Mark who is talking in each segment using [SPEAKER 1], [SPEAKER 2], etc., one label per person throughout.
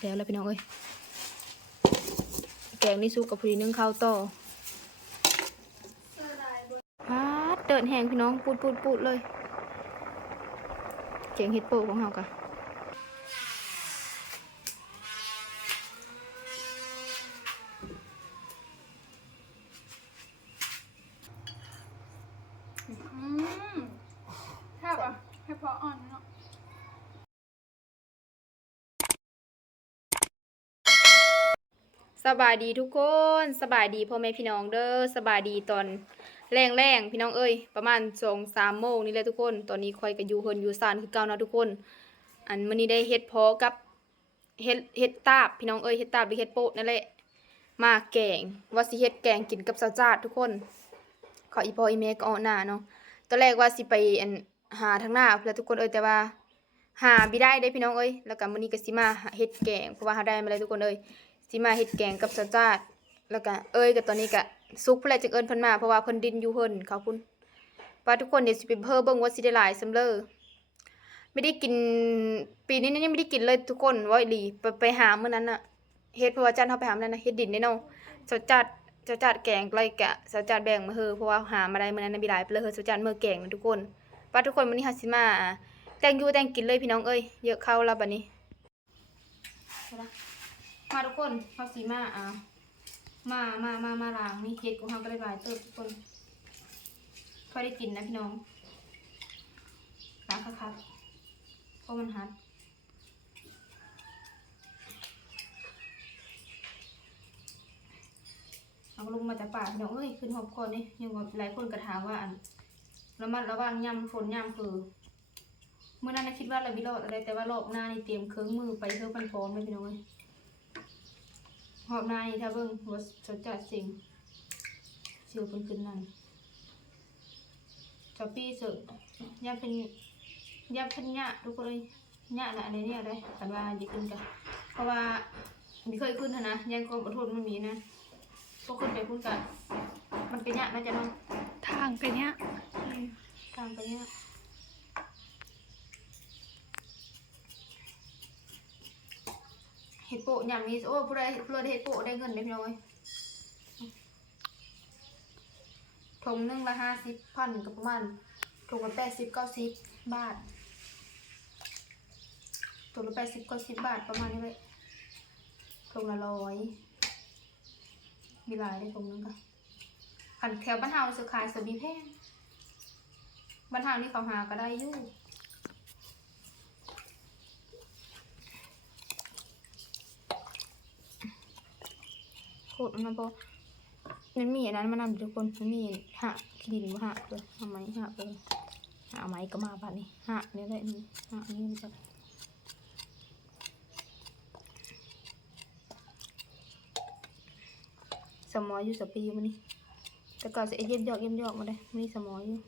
[SPEAKER 1] แล้วแล้วพี่น้องเอ้ยแกงนี่สุกกับพอดีนึ่งข้าวต่อพาดเดินแหงพี่น้องปูดปูดปูดเลยเจงเฮ็ดโปของเรากะ
[SPEAKER 2] อืมแค่บอะให้พออ่อนเนาะ
[SPEAKER 1] สบายดีทุกคนสบายดีพ่อแม่พี่น้องเด้อสบายดีตอนแรงแรงๆพี่น้องเอ้ยประมาณสองสามโมงนี่แหละทุกคน ตอนนี้คอยกับยูเฮินยูซานคือเก่านะทุกคน อันมื้อนี้ได้เฮ็ดพอกับเฮ็ดเฮ็ดตาบพี่น้องเอ้ยเฮ็ดตาบหรือเฮ็ดโปะนั่นแหละมาแกงว่าสิเฮ็ดแกงกินกับสาจาดทุกคนขออีพออีเมก็ออกหน้าเนาะตอนแรกว่าสิไปอันหาทางหน้าเพื่อทุกคนเอ้ยแต่ว่าหาบ่ได้เด้พี่น้องเอ้ยแล้วก็มื้อนี้ก็สิมาเฮ็ดแกงเพราะว่าหาได้มาแล้วทุกคนเอ้ย สิมาเฮ็ดแกงกับสะจาดแล้วก็เอ้ยก็ตอนนี้ก็ซุกเพิ่นแหละจึงเอิ้นเพิ่นมาเพราะว่าเพิ่นดินอยู่เพิ่นขอบคุณว่าทุกคนเดี๋ยวสิไปเพิ่มเบิ่งว่าสิได้หลายซำเด้อไม่ได้กินปีนี้ยังไม่ได้กินเลยทุกคนว่าอีหลีไปไปหาเมื้อนั้นน่ะเฮ็ดเพราะว่าจันเฮาไปหามื้อนั้นนะเฮ็ดดินได้เนาะสะจัดสะจัดแกงไรกะสะจัดแบ่งมาเฮอเพราะว่าหามาได้มื้อนั้นน่ะมีหลายไปเลยเฮอสะจัดมื้อแกงนะทุกคนว่าทุกคนมื้อนี้ฮาสิมาแต่งอยู่แต่งกินเลยพี่น้องเอ้ยเยอะเข้าแล้วบัดนี้ มาทุกคนเขาสีมาอะมามามามาล้างนี่เห็ดของเขาก็ได้หลายเติบทุกคนพอได้กินนะพี่น้องล้างคักๆเพราะมันหัดเอาลงมาจากป่าพี่น้องเอ้ยขึ้นหอบก่อนนี่ยังหลายคนก็ถามว่าอันระมัดระวังย่ำฝนย่ำคือเมื่อนั้นนะคิดว่าเราวิโรดอะไรแต่ว่ารอบหน้านี่เตรียมเครื่องมือไปเพื่อพันพร้อมเลยพี่น้องเอ้ย หอบนายถ้าเบิ่งว่าสดจัดสิ่งเชียวเป็นขึ้นนั่นช้อปปี้เสิร์ฟย่าเป็นย่าเป็นยะทุกคนเลยยะนะอะไรเนี่ยได้กันว่าจะขึ้นกันเพราะว่าไม่เคยขึ้นหั้นนะยังก็อดทนมันมีนะก็ขึ้นไปขึ้นกันมันเป็นยะน่าจะเน้อง
[SPEAKER 2] ทางไปเนี้ย
[SPEAKER 1] ตามไปเนี่ย เห็ดโปะอย่างนี้โอ้ผู้ใดผู้ใดเห็ดโปะได้เงินได้พี่น้อยถุงหนึงละห้าสิบพันกับประมาณถุงละแปดสิบเก้าสิบบาทถุงละแปดสิบเก้าสิบบาทประมาณนี้เลยถุงละร้อยมีหลายได้ถุงนึงค่ะขันแถวบ้านเฮาสุขายสบีแพงบ้านทานี่เขาหาก็ได้อยู่ ตรมันพอมันมีอันนั้นมานำทุกคนมันมีหะขี้ดินมาหะเลยเอาไมหะไปเลยหาไม้ก็มาบ้านนี้หะนี่แหละนี่หะนี่มันจะสมออยู่สปีมันนี่แต่ก่อนจะเยี่ยมยอกเยี่ยมยอกมาเลยมีสมออยู่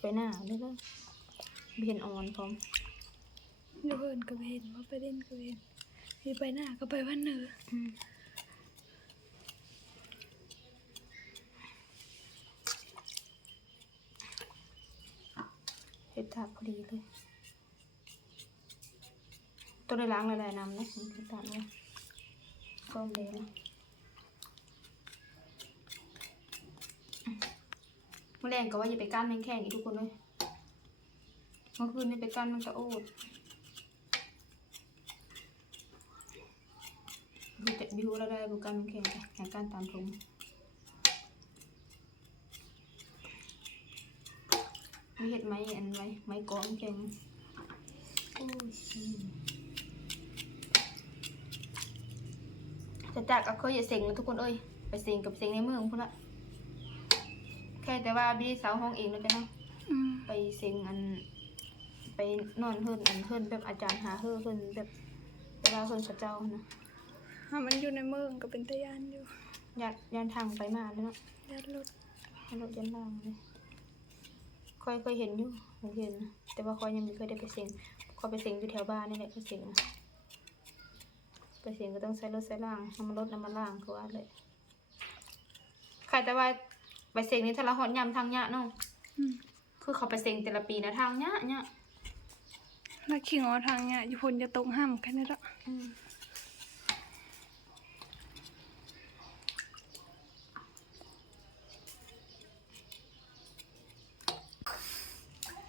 [SPEAKER 1] ไปหน้าได้เลยเบียนอ่อนพร้อม
[SPEAKER 2] ดูเหินก็เห็นว่าไปเล่นก็เห็น มีไปหน้าก็ไปวันเหนือ
[SPEAKER 1] อืมเห็ดถาดพอดีเลย ตัวได้ล้างหลายๆน้ำนะเห็ดถาดเลยก้อนเดียวนะเมื่อแรงก็ว่าอย่าไปก้านแมงแข็งอีกทุกคนเลยเมื่อคืนนี่ไปก้านมันกระโอด บิวบิวแล้วได้บุกันแข่งแข่งการตามผมมีเห็ดไหมอันไว้ไม้กองแข่งโอ้ยจะจากก็เคยอย่าเซ็งนะทุกคนเอ้ยไปเซ็งกับเซ็งในเมืองพุ่นละแค่แต่ว่าบิได้สาวห้องเองแล้วกันเนาะ
[SPEAKER 2] อืม
[SPEAKER 1] ไปเซ็งอัน ไปนอนเฮิรนอันเฮิรนแบบอาจารย์หาเฮิรนเฮิรนแบบเวลาเฮิรนพระเจ้านะ
[SPEAKER 2] ถ้ามันอยู่ในเมืองก็เป็นตะยานอยู่
[SPEAKER 1] ยานยานทางไปมาเลยเนาะ
[SPEAKER 2] ยานรถ
[SPEAKER 1] ยานรถยันล่างเลยคอยเคยเห็นอยู่เคยเห็นนะแต่ว่าคอยยังไม่เคยได้ไปเสียงคอยไปเสียงอยู่แถวบ้านนี่แหละไปเสียงนะไปเสียงก็ต้องใช้รถใช้ล่างน้ำมันรถน้ำมันล่างเขาว่าเลยใครแต่ว่าไปเสียงนี่ทะเลาะหอนยำทางยะเนาะ
[SPEAKER 2] อืม
[SPEAKER 1] คือเขาไปเสียงแต่ละปีนะทางยะยะ
[SPEAKER 2] นักขี่งอทางเนี่ยอยู่พนจะตกห้ามแค่นี้ละ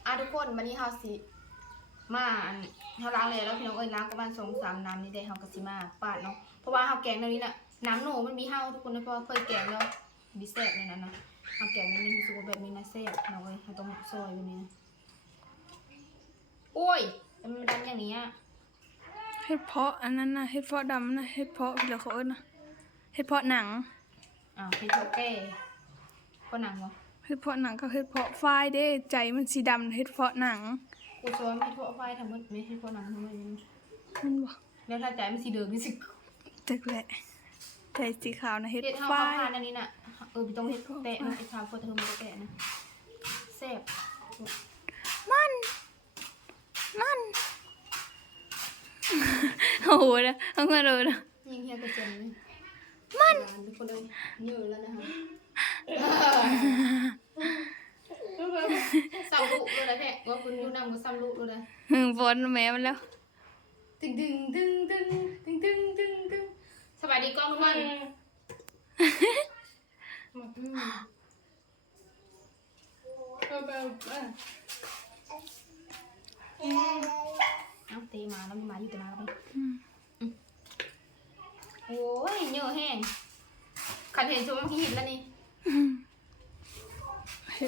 [SPEAKER 1] อะทุก คนวันนี้เฮาสิมาอันเฮาล้างเลยแล้วพี่น้องเอ้ยล้างประมาณสองสามน้ำนี่ได้เฮาก็สิมาปาดเนาะเพราะว่าเฮาแกงในนี้น่ะน้ำหนูมันมีเฮาทุกคนนะเพราะว่าเคยแกงแล้วมีแซ่บในนั้นนะเฮาแกงในนี้รู้สึกว่าแบบนี้นะแซ่บเนาะเว้ยเฮาต้องซอยแบบนี้นะโอ้ยทำไมมันดันอย่างนี้อะ
[SPEAKER 2] เฮ็ดเพาะอันนั้นนะเฮ็ดเพาะดำนะเฮ็ดเพาะพี่ละเขาเอิ้นนะเฮ็ดเพาะหนัง
[SPEAKER 1] อ้าวเฮ็ดโอเคก็หนังวะ
[SPEAKER 2] เฮ็ดเพาะหนังก็เฮ็ดเพาะฝ้ายเด้ใจมันสีดำเฮ็ดเพาะหนัง
[SPEAKER 1] กูชวนไม่ทั่วไฟทำหมดไม่ให้ทั่วหนังทำไมนี่
[SPEAKER 2] มันบ่
[SPEAKER 1] แล้วถ้าใจมันสีเดิมนี่สิ
[SPEAKER 2] จักแหละใจสีขาวนะเฮ็ด
[SPEAKER 1] เฮ็ดเฮา
[SPEAKER 2] ฝ้า
[SPEAKER 1] ข้าวยพานอันนี้น่ะเออไม่ต้องเฮ็ดแตะนะไอ้ชาวโคตรเธอมันก็แตะนะแซ่บ
[SPEAKER 2] มันมันโอ้โหนะเอามาเลยนะ
[SPEAKER 1] ยิงเฮียกระเจนเลยมันทุกคนเลยเยอะแล้วนะคะ ซ้ำลูกเลยนะแท้ว่าคุณยูนำก็ซ้ำลูกเลยนะ
[SPEAKER 2] หึงฝนแม่มันแล้ว
[SPEAKER 1] ตึงตึงตึงตึงตึงตึงตึงตึงสบายดีกล้องทุกคนอืมเอาตีมาแล้วมีหมาอยู่แต่มาแล้วไป
[SPEAKER 2] อืม
[SPEAKER 1] โอ้ยเยอะแห้งขันเห็นชุดมันขี้หินแล้วนี่
[SPEAKER 2] อืมเฮ็ด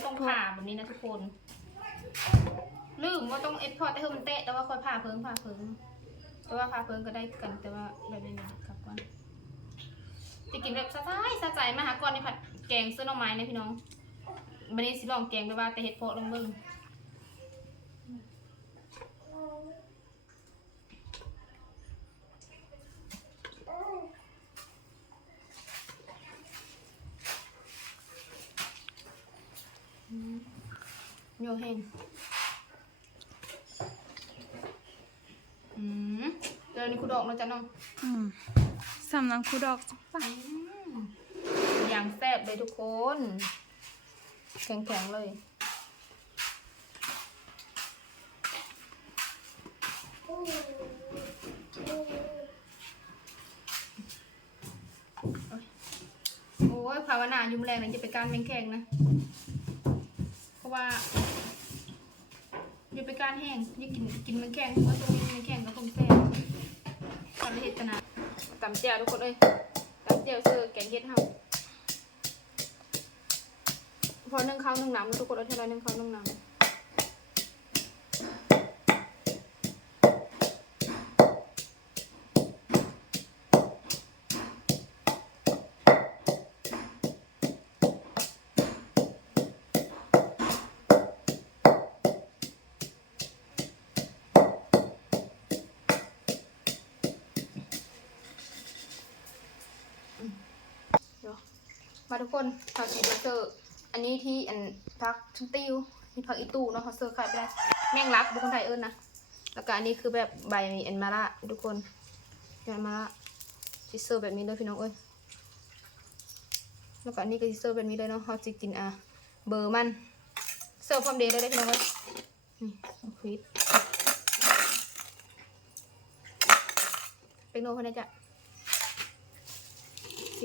[SPEAKER 1] ต้องผ่าแบบนี้นะทุกคน ลืมว่าต้องเอ็ดพอร์ตให้มันเตะแต่ว่าคอยผ่าเพิงผ่าเพิงแต่ว่าผ่าเพิงก็ได้กันแต่ว่าแบบนี้นะครับก่อนจะกินแบบสะใจสะใจมาหาก่อนในผัดแกงเสื้อหน่อไม้นะพี่น้องบันนี้สิลองแกงไปว่าแต่เห็ดเพะลงเบิ่ง โยเฮงอืมเดี๋ยวนี้คุณดอกเราจะน้อง
[SPEAKER 2] อืมสำนังคูดอกจักปะ
[SPEAKER 1] อย่างแซ่บเลยทุกคน แข็งๆเลย โอ้ยภาวนายุ่มแรงเลยจะไปการแมงแข็งนะ เพราะว่า อย่าไปการแห้งอย่ากินกินมันแข็งเพราะตรงนี้มันแข็งก็คงแซ่บตำเห็ดตะนาตำเจียวทุกคนเลยตำเจียวเสือแกงเห็ดเฮาพอนึ่งข้าวนึ่งน้ำทุกคนเอาเท่าไรนึ่งข้าวนึ่งน้ำ มาทุกคนผักอีเซอร์อันนี้ที่อันพักชุนติวนี่ผักอีตูเนาะเขาเซอร์ขายไปได้แมงลักบุคคลไทยเอิญนะแล้วก็อันนี้คือแบบใบมีอันมาละทุกคนยอนมาละจิเซอร์แบบนี้เลยพี่น้องเอ้ยแล้วก็อันนี้ก็จิเซอร์แบบนี้เลยเนาะเขาจะกินอะเบอร์มันเสิร์ฟพร้อมเดย์เลยได้พี่น้องเอ้ยนี่ควิดเป็นโนคนนี้จ้ะ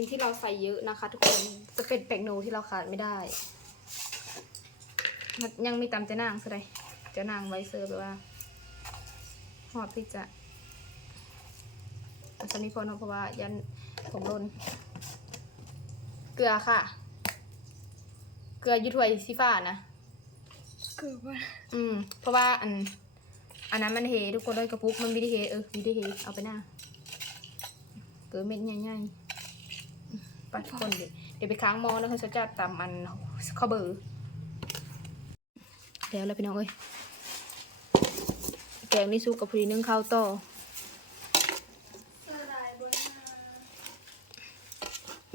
[SPEAKER 1] สิ่งที่เราใส่เยอะนะคะ ทุกคนจะเป็นแป้งโนที่เราขาดไม่ได้ ยังมีตำเจะนางคือไรเจะนางไว้เซอร์แบบว่าหอดพี่จะอันนี้พอเนาะเพราะว่ายันผมโดนเกลือค่ะ เกลืออยุถ้วยสีฟ้านะ
[SPEAKER 2] เกือบว่า
[SPEAKER 1] อืม เพราะว่าอัน อันนั้นมันเฮทุกคนเลยกระปุกมันไม่ได้เฮเออไม่ได้เฮเอาไปหน้าเกลือเม็ดใหญ่ๆ ปัดคนเดี๋ยวเดี๋ยวไปค้างหมอแล้วเขาจะจัดตามอันข้าวเบอร์แล้วแล้วพี่น้องเอ้ยแกงนี่สู้กับพอดีนึ่งข้าวต่อ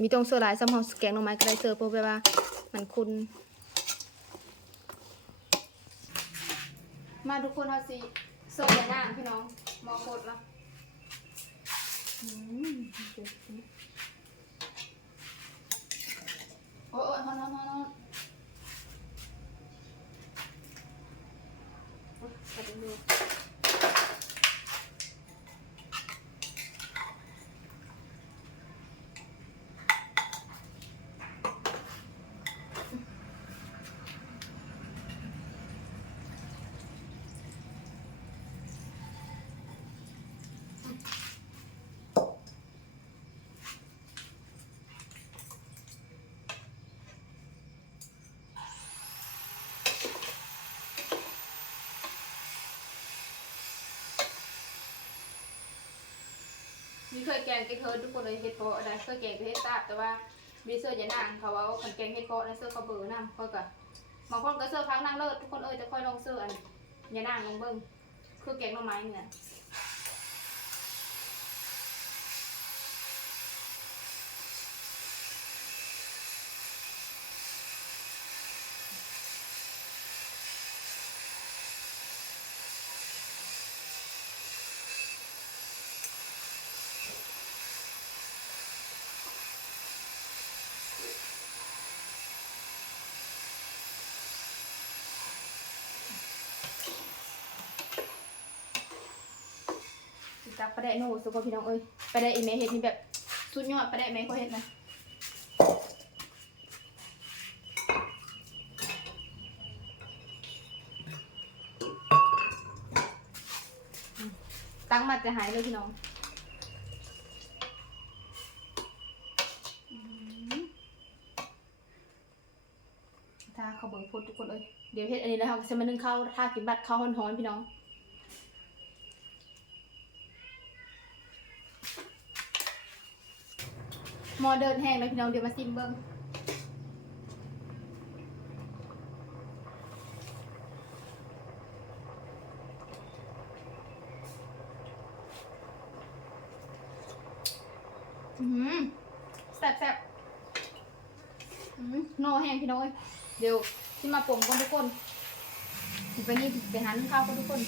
[SPEAKER 1] มีตรงเสื้อลายซ้ำหอแกงหน่อไม้ก็ได้เสื้อเพราะว่ามันคุณมาทุกคนเอาสิเสื้อหน้าพี่น้องมอโคตรละอืมเดี๋ยวสิ โอ้ยนอนนอนนอน เคยแกงเกเทิร์ทุกคนเลยเฮ็ดเพาะอะไรเคยแกงเฮ็ดตาบแต่ว่ามีเสื้อยันางเขาว่าคนแกงเฮ็ดเพาะนะเสื้อเขาเบอร์น้ำค่อยก็บางคนก็เสื้อพังนางเลิศทุกคนเอ้ยจะค่อยลองเสื้ออันย่นางลองเบิ่งคือแกงหน่อไม้เนี่ย จักประเดะหนูสุกพี่น้องเอ้ยประเดะอีเมเฮ็ดนี่แบบสุดยอดประเดะแม่เขาเฮ็ดนะอืมตั้งมาจะหายเลยพี่น้องถ้าเขาเบิ่งพูดทุกคนเอ้ยเดี๋ยวเฮ็ดอันนี้แล้วเขาจะมานึ่งข้าวถ้ากินบัดข้าวฮ้อนๆพี่น้อง หมอเดินแห้งเลยพี่น้องเดี๋ยวมาซิมเบิ้งอืมแซ่บแซ่บอืมโนแห้งพี่น้องเอ้ยเดี๋ยวที่มาป่มกันทุกคนไปนี่ไปหานึ่งข้าวกันทุกคน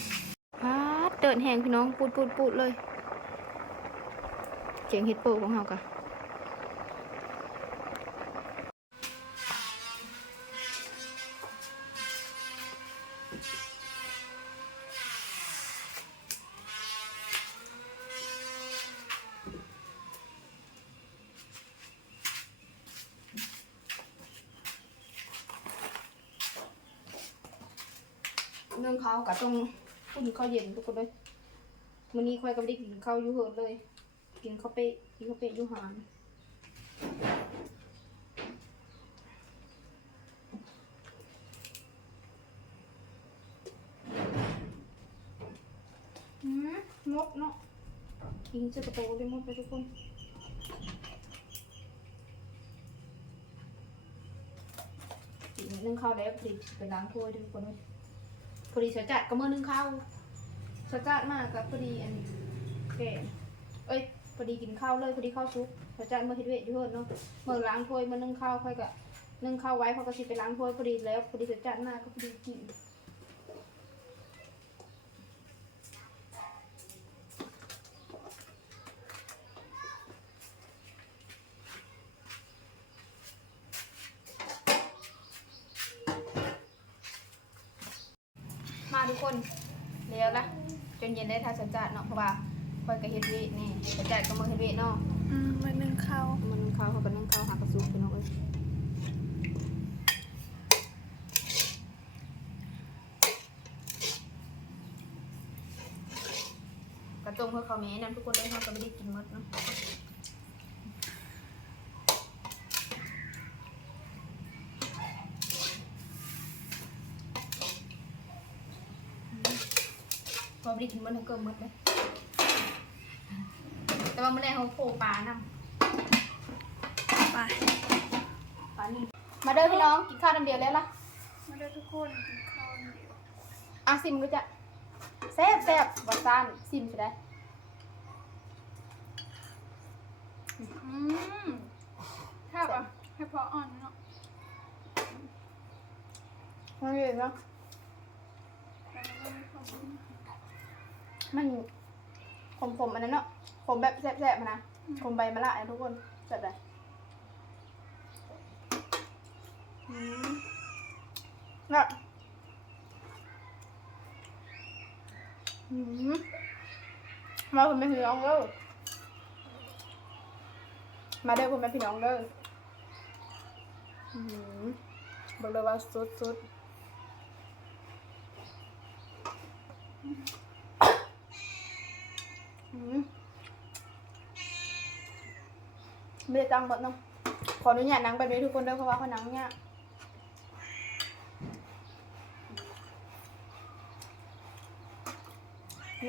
[SPEAKER 1] พาดเดินแห้งพี่น้องปูดปูดปูดเลย เจียงเฮ็ดโปของเฮากะ เรื่องข้าวกับต้องอุ่นข้าวเย็นทุกคนเลยวันนี้ค่อยก็ไม่ได้กินข้าวอยูเหินเลย กินข้าวเป๊ะกินข้าวเป๊ะอยูหานอืมมดเนาะกินเสื้อกระโปรงได้หมดเลยทุกคนอีกนึ่งข้าวแล้วพอดีเป็นล้างถ้วยด้วยทุกคนเลย พอดีเสยจัดก็เมื่อนึ่งข้าวเสจัดมากกับพอดีอันแก่เอ้ยพอดีกินข้าวเลยพอดีข้าวซุปเสยจัดเมื่อเฮ็ดเวทอยู่เฮิรนเนาะเมื่อล้างถ้วยเมื่อนึ่งข้าวค่อยก็นึ่งข้าวไว้เขาก็สิไปล้างถ้วยพอดีแล้วพอดีเสยจัดมากก็พอดีกินมาทุกคนเลี้ยวละจนเย็นได้ทานเสยจัดเนาะเพราะว่าค่อยก็เฮ็ดเวทนี่เสยจัดก็เมื่อเฮ็ดเวทเนาะ
[SPEAKER 2] อืมมานึ่งข้าว
[SPEAKER 1] มันนึ่งข้าวเขาก็นึ่งข้าวหากระซุกพี่น้องเอ้ยกระจงเพื่อเขาแม่นั่นทุกคนได้เขาก็ไม่ได้กินหมดเนาะก็ไม่ได้กินหมดทั้งเกินหมดเลย แต่ว่าเมื่อไรเขาโผล่ปลานำ
[SPEAKER 2] ไป
[SPEAKER 1] ปลานี่มาเด้อพี่น้องกินข้าวน้ำเดียวแล้วล่ะ
[SPEAKER 2] มาเด้อทุกคนกินข้าวเดียว
[SPEAKER 1] อะซิมก็จะแซ่บแซ่บหวานซ่านซิมจะได้
[SPEAKER 2] อืมแทบอะให้พออ่อนเนาะ
[SPEAKER 1] มันเยเนาะ
[SPEAKER 2] แต่ก็ไม่พออืม
[SPEAKER 1] มันขมขมๆอันนั้นเนาะ ขมแบบแซ่บๆมานะขมใบมะละนะทุกคนแซ่บเลยอืมแบบอืมมาคุณเป็นพี่น้องเด้อมาเด้อคุณเป็นพี่น้องเด้ออืมบอกเลยว่าสุดสุดอืม ไม่ได้ตั้งหมดเนาะขออนุญาตนังแบบนี้ทุกคนด้วยเพราะว่าเขานังเนี่ย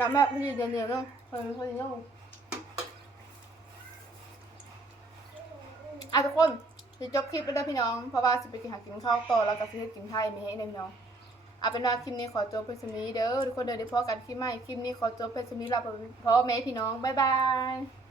[SPEAKER 1] นับแบบพอดีเดียวๆเนาะพอดีพอดีเนอะทุกคนจะจบคลิปไปแล้วพี่น้อง เพราะว่าสิไปกินหากินข้าวต่อแล้วก็ซื้อกินไทยมีให้เด้พี่น้องเอาเป็นว่าคลิปนี้ขอจบเพียงเดีเด้อทุกคนเดี๋ยวได้พบกันคลิปใหม่คลิปนี้ขอจบเพียงเดีลาไปพ่อแม่พี่น้องบ๊ายบาย